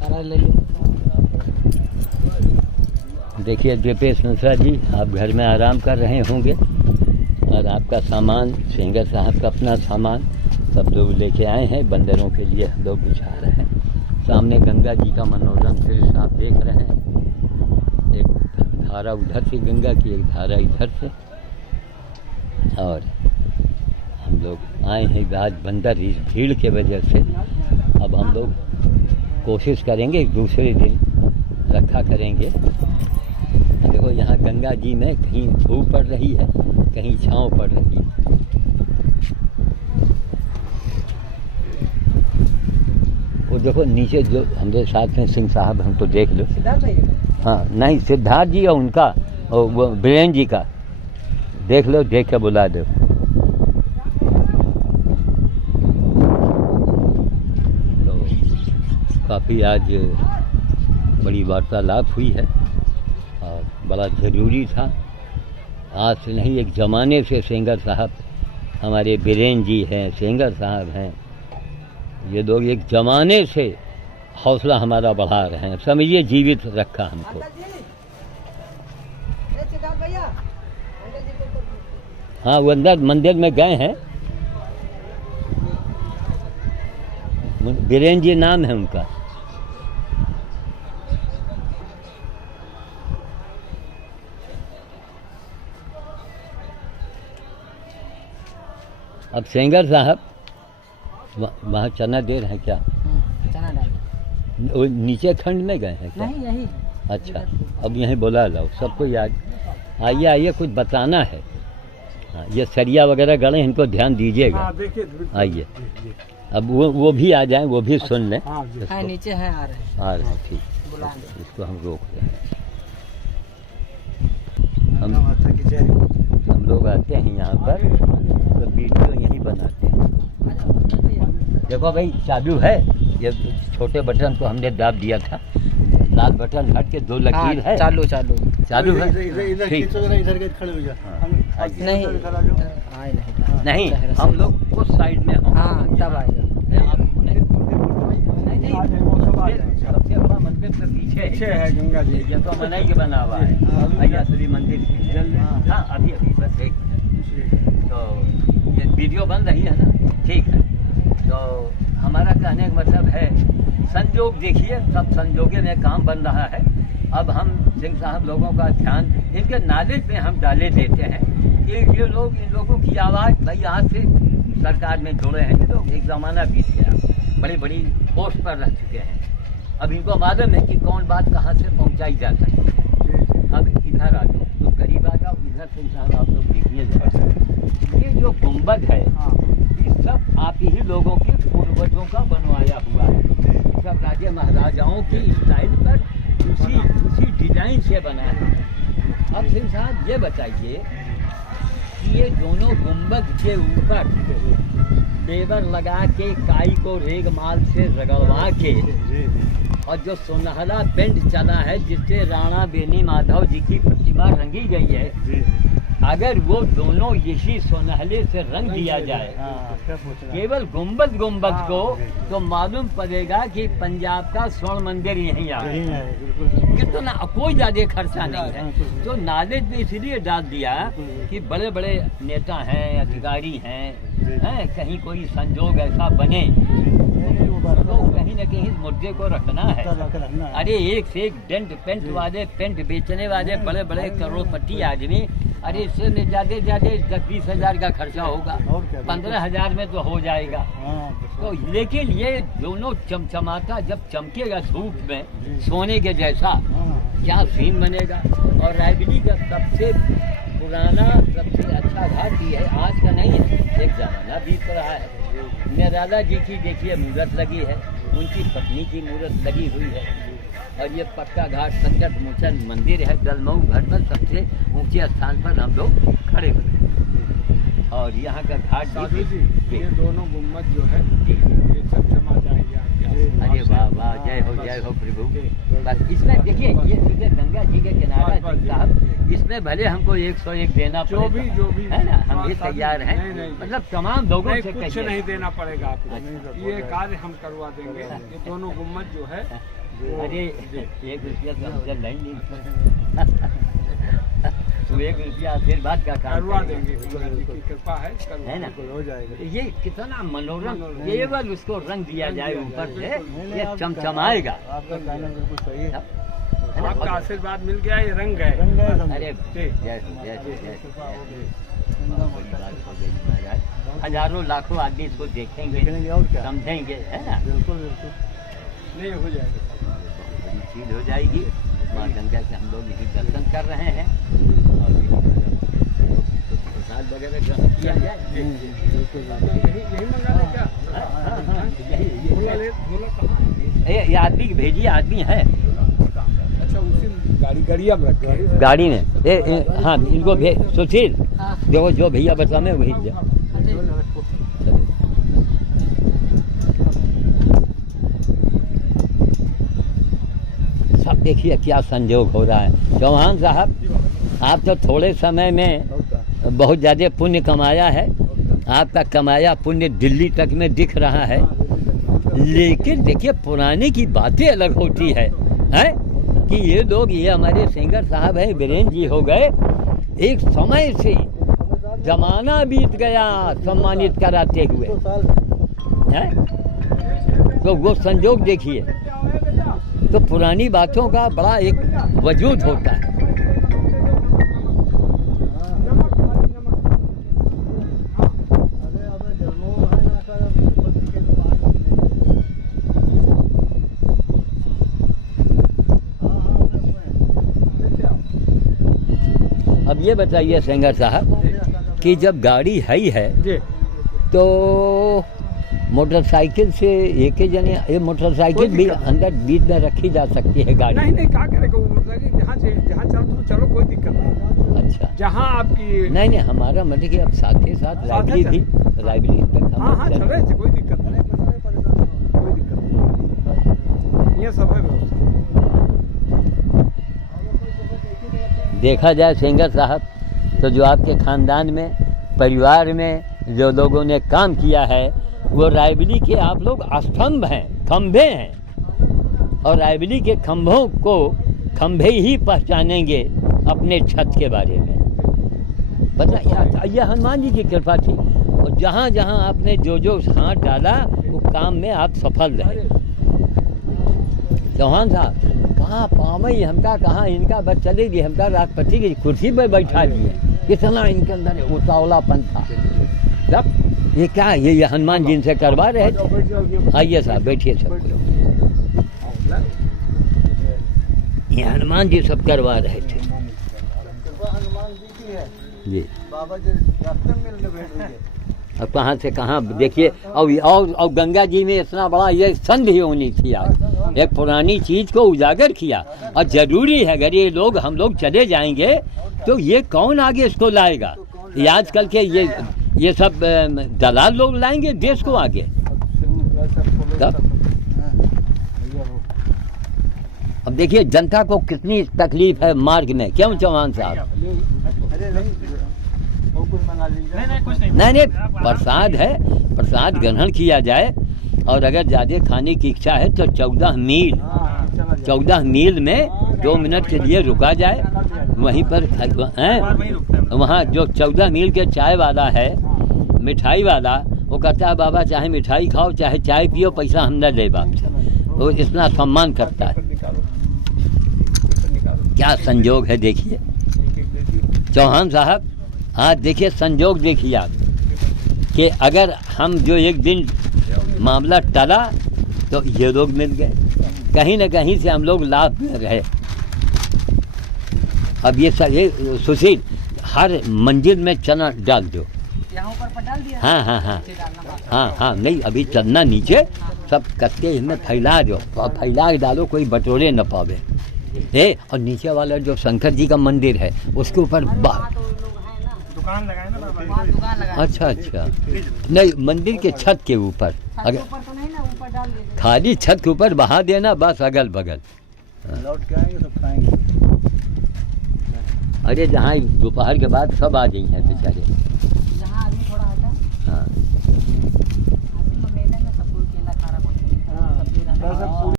ले लो। देखिए दीपेश मिश्रा जी, आप घर में आराम कर रहे होंगे और आपका सामान, सिंगर साहब का अपना सामान सब लोग लेके आए हैं। बंदरों के लिए हम लोग बिछा रहे हैं। सामने गंगा जी का मनोरम दृश्य आप देख रहे हैं। एक धारा उधर से गंगा की, एक धारा इधर से, और हम लोग आए हैं आज बंदर इस भीड़ के वजह से। अब हम लोग कोशिश करेंगे दूसरे दिन रखा करेंगे। देखो यहाँ गंगा जी में कहीं धूप पड़ रही है, कहीं छाँव पड़ रही है। वो देखो नीचे जो हमारे साथ में सिंह साहब, हमको देख लो। हाँ नहीं, सिद्धार्थ जी और उनका और वो बीरेन जी का देख लो, देख के बुला दो। तो काफ़ी आज बड़ी वार्तालाप हुई है और बड़ा ज़रूरी था। आज से नहीं, एक ज़माने से सिंगर साहब, हमारे बीरेन जी हैं, सिंगर साहब हैं, ये लोग एक ज़माने से हौसला हमारा बढ़ा रहे हैं। समझिए जीवित रखा हमको। हाँ वो अंदर मंदिर में गए हैं। बीरेन जी नाम है उनका। अब सिंगर साहब वहाँ चना दे रहे हैं क्या? चना डाल। वो नीचे खंड में गए हैं क्या? नहीं यही। अच्छा, अब यहीं बुला लो सबको। याद आइए आइए, कुछ बताना है। हाँ, ये सरिया वगैरह गड़े, इनको ध्यान दीजिएगा। आइए, अब वो भी आ जाएं, वो भी सुन लें। हाँ नीचे है, आ रहे हैं। ठीक, इसको हम रोक रहे हैं। हम लोग आते हैं यहाँ पर तो वीडियो यहीं बनाते हैं। देखो भाई चालू है, ये छोटे बटन को हमने दाब दिया था, लाल बटन हट के 2 लकीर है। चालू चालू चालू है। नहीं, हम लोग उस साइड में हों। हाँ तब आएगा। सबसे बड़ा मंदिर तो पीछे है गंगा जी। ये तो मनाई के बना हुआ है भैया, श्री मंदिर। हाँ अभी बस एक तो ये वीडियो बन रही है ना, ठीक है। तो हमारा कहने का मतलब है, संजोग देखिए, सब संजोगे में काम बन रहा है। अब हम सिंह साहब लोगों का ध्यान इनके नॉलेज में हम डाले देते हैं कि ये लोग, इन लोगों की आवाज़ भाई आज से सरकार में जुड़े हैं। ये लोग एक ज़माना बीत गया, बड़ी बड़ी पोस्ट पर रह चुके हैं। अब इनको मालूम है कि कौन बात कहाँ से पहुँचाई जा सकती है। अब इधर आ जाओ, तो करीब आ जाओ, इधर सिंह साहब आप लोग देखिए। ये जो गुंबद है, ये सब आप ही लोगों के पूर्वजों का बनवाया हुआ है। सब राजे महाराजाओं की स्टाइल पर उसी डिजाइन से बना है। अब सिंह साहब ये बताइए कि ये दोनों गुंबद के ऊपर लेबर लगा के, काई को रेगमाल से रगड़वा के, और जो सुनहरा पेंट चला है जिससे राणा बेनी माधव जी की प्रतिमा रंगी गई है, अगर वो दोनों यही सुनहले से रंग दिया जाए केवल गुंबद को, तो मालूम पड़ेगा कि पंजाब का स्वर्ण मंदिर यहीं आ है। कितना कोई ज्यादा खर्चा नहीं है। जो नॉलेज में इसलिए डाल दिया कि बड़े बड़े नेता हैं, अधिकारी हैं, कहीं कोई संजोग ऐसा बने तो कहीं न कहीं मुद्दे को रखना है। अरे एक से एक डेंट पेंट वाले, पेंट बेचने वाले बड़े बड़े करोड़पति आदमी, अरे इससे ज्यादा 10-20 हज़ार का खर्चा होगा, 15,000 में तो हो जाएगा। तो लेकिन ये दोनों चमचमाता जब चमकेगा धूप में सोने के जैसा, क्या सीन बनेगा। और रायबली का सबसे पुराना, सबसे अच्छा घाट भी है, आज का नहीं है, एक जमाना बीत रहा है। निराला जी की देखिए मूर्त लगी है, उनकी पत्नी की मूर्त लगी हुई है। और ये पक्का घाट संकट मोचन मंदिर है, दलमऊ घर में सबसे ऊंचे स्थान पर हम लोग खड़े हुए हैं। और यहाँ का घाट ये दोनों गुम्बद जो है ये सब समा जाएंगे। अरे वाह वाह, जय हो प्रभु। बस इसमें देखिए ये गंगा जी के किनारा साहब, इसमें भले हमको 101 देना जो भी है ना, हम भी तैयार हैं। मतलब तमाम लोगों से कुछ नहीं देना पड़ेगा आपको, ये कार्य हम करवा देंगे। ये दोनों गुम्बद जो है, अरे 1 रुपया तो हमसे नहीं तो 1 रुपया आशीर्वाद का काम करवा देंगे, कृपा है ना, हो जाएगा। ये कितना मनोरम, केवल उसको रंग दिया जाए ऊपर से, ये चमचमाएगा। आपका कहना बिल्कुल सही है, आपका आशीर्वाद मिल गया, ये रंग है। अरे जय महाराज, हजारों लाखों आदमी इसको देखेंगे और क्या, समझेंगे, है ना। बिल्कुल नहीं हो जाएगा, बड़ी चीज हो जाएगी। माँ गंगा के हम लोग यही दर्शन कर रहे हैं और प्रसाद वगैरह ग्रहण किया जाए। यही मंगा ले क्या? ये आदमी भेजिए, आदमी है अच्छा, उसी गाड़ी में रखे, गाड़ी में। हाँ, इनको भेज, सुशील देखो जो भैया बता में भेज दे। सब देखिए क्या संयोग हो रहा है। चौहान साहब, आप तो थोड़े समय में बहुत ज़्यादा पुण्य कमाया है, आपका कमाया पुण्य दिल्ली तक में दिख रहा है। लेकिन देखिए पुराने की बातें अलग होती है कि ये लोग, ये हमारे सिंगर साहब हैं, वीरेंद्र जी हो गए, एक समय से जमाना बीत गया सम्मानित कराते हुए है, तो वो संजोग देखिए। तो पुरानी बातों का बड़ा एक वजूद होता है। अब ये बताइए सिंगर साहब कि जब गाड़ी है ही है तो मोटरसाइकिल से एक ही जने, ये मोटरसाइकिल भी अंदर बीच में रखी जा सकती है गाड़ी? नहीं क्या करेगा वो मोटरसाइकिल, जहाँ चलो कोई दिक्कत नहीं। अच्छा, जहाँ आपकी नहीं हमारा मतलब कि अब साथ ही साथ लाइब्रेरी भी, लाइब्रेरी तक हाँ चले, कोई दिक्कत नहीं, कोई दिक्कत नहीं, ये सब है। देखा जाए सिंगर साहब, तो जो आपके खानदान में, परिवार में जो लोगों ने काम किया है, वो रायबली के आप लोग स्तंभ हैं, खंभे हैं, और रायबली के खंभों को खंभे ही पहचानेंगे अपने छत के बारे में। पता यह हनुमान जी की कृपा थी, और जहाँ जहाँ आपने जो हाथ डाला वो काम में आप सफल रहे। चौहान साहब, कहाँ पावई हमका, कहाँ इनका बस चलेगी, हमका राष्ट्रपति की कुर्सी पर बैठा दिए, कितना इनके अंदर उतावलापन था। सब ये क्या, ये हनुमान जी से करवा रहे थे। आइए साहब बैठिए, सब ये हनुमान जी सब करवा रहे थे जी। अब कहाँ से कहाँ देखिए, और गंगा जी में इतना बड़ा ये संधि होनी थी। आज एक पुरानी चीज को उजागर किया, और जरूरी है अगर ये लोग, हम लोग चले जाएंगे तो ये कौन आगे इसको लाएगा? ये आजकल के ये सब दलाल लोग लाएंगे देश को आगे। अब देखिए जनता को कितनी तकलीफ है मार्ग में, क्यों चौहान साहब? नहीं प्रसाद है, प्रसाद ग्रहण किया जाए, और अगर ज़्यादा खाने की इच्छा है तो 14 मील में 2 मिनट के लिए रुका जाए, वहीं पर वहाँ जो 14 मील के चाय वाला है, मिठाई वाला, वो कहता है बाबा चाहे मिठाई खाओ चाहे चाय पियो, पैसा हम न ले बाप, वो इतना सम्मान करता है। क्या संजोग है देखिए चौहान साहब, आज देखिए संजोग देखिए आप, कि अगर हम जो एक दिन मामला टला तो ये लोग मिल गए, कहीं न कहीं से हम लोग लाभ में रहे। अब ये सुशील, हर मंजिल में चना डाल दो। यहाँ ऊपर डाल दिया? हाँ, नहीं अभी चलना नीचे सब कच्चे इसमें फैला दो, और फैला डालो, कोई बटोरे न पावे। और नीचे वाला जो शंकर जी का मंदिर है उसके ऊपर दुकान लगाए ना बाबा, अच्छा, नहीं मंदिर के छत के ऊपर, अगर तो नहीं ना, ऊपर डाल दीजिए। खाली छत के ऊपर बहा देना बस, अगल बगल। लौट के आएंगे तो खाएंगे। अरे जहाँ दोपहर के बाद सब आ गई हैं बेचारे। जहाँ आदमी थोड़ा आता है, हाँ आदमी को मेले में सब कोई केला खा रहा, कोई हाँ, सब्जी रहा। बस अब